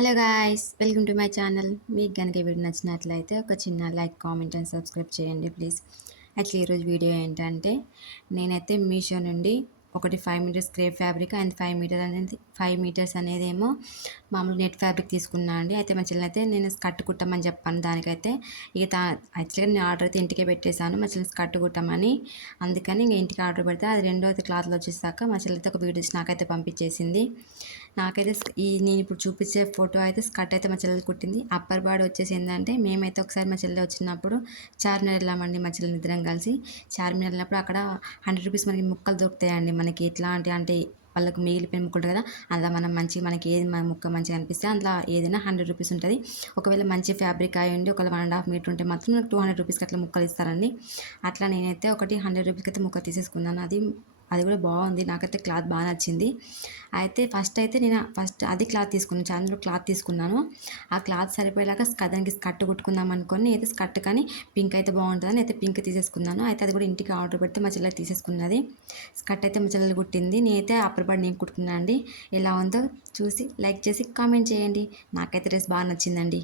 Hello guys welcome to my channel మీకు కనుక video నచ్చినట్లయితే ఒక చిన్న లైక్ కామెంట్ అండ్ సబ్స్క్రైబ్ చేయండి ప్లీజ్ యాక్చువల్లీ ఈరోజు వీడియో ఏంటంటే నేనైతే మీషో నుండి ఒకటి five metres crepe fabric and five metre అనేది ఫైవ్ మీటర్స్ అనేది ఏమో మామూలు నెట్ ఫ్యాబ్రిక్ తీసుకున్నాను అండి. అయితే మా చెల్లి అయితే నేను స్కర్ట్ కుట్టమని చెప్పాను దానికైతే. ఇక తా యాక్చువల్గా నేను ఆర్డర్ అయితే ఇంటికే పెట్టేశాను. మా చెల్లి స్కర్ట్ కుట్టమని. అందుకని ఇంక ఇంటికి ఆర్డర్ పెడితే అది రెండో అయితే క్లాత్లో వచ్చేసాక మా చెల్లి అయితే ఒక వీడియో నాకైతే పంపించేసింది. నాకైతే ఈ నేను ఇప్పుడు చూపించే ఫోటో అయితే స్కర్ట్ అయితే మా చెల్లెలు కుట్టింది. అప్పర్ బాడీ వచ్చేసి ఏంటంటే మేమైతే ఒకసారి మా చెల్లెలు వచ్చినప్పుడు చార్మినార్ వెళ్ళామండి మా చెల్లెలు నిద్రం కలిసి. చార్మినార్ వెళ్ళినప్పుడు అక్కడ హండ్రెడ్ రూపీస్ మనకి ముక్కలు దొరుకుతాయండి మనకి ఎట్లాంటి అంటే వాళ్ళకు మిగిలిపోయిన ముక్కలు కదా అలా మనం మంచి మనకి ఏది మన ముక్క మంచిగా అనిపిస్తే అందులో ఏదైనా హండ్రెడ్ రూపీస్ ఉంటుంది. ఒకవేళ మంచి ఫ్యాబ్రిక్ అయి ఉండి ఒకవేళ వన్ అండ్ హాఫ్ మీటర్ ఉంటే మాత్రం నాకు టూ హండ్రెడ్ రూపీస్కి అట్లా ముక్కలు ఇస్తారండి. అట్లా నేనైతే ఒకటి హండ్రెడ్ రూపీస్కి అయితే ముక్క తీసేసుకున్నాను. అది అది కూడా బాగుంది. నాకైతే క్లాత్ బాగా నచ్చింది. అయితే ఫస్ట్ అయితే నేను ఫస్ట్ అది క్లాత్ తీసుకున్నాను. చాలా క్లాత్ తీసుకున్నాను. ఆ క్లాత్ సరిపోయేలాగా దానికి స్కర్ట్ కుట్టుకుందాం అనుకొని అయితే స్కర్ట్ కానీ పింక్ అయితే బాగుంటుందని అయితే పింక్ తీసేసుకున్నాను. అయితే అది కూడా ఇంటికి ఆర్డర్ పెడితే మా చెల్లెలు తీసేసుకున్నది. స్కర్ట్ అయితే మా చెల్లెలు కుట్టింది. నేనైతే అప్పటి పడి నేను కుట్టుకున్నాను అండి ఎలా ఉందో చూసి లైక్ చేసి కామెంట్ చేయండి. నాకైతే డ్రెస్ బాగా నచ్చిందండి.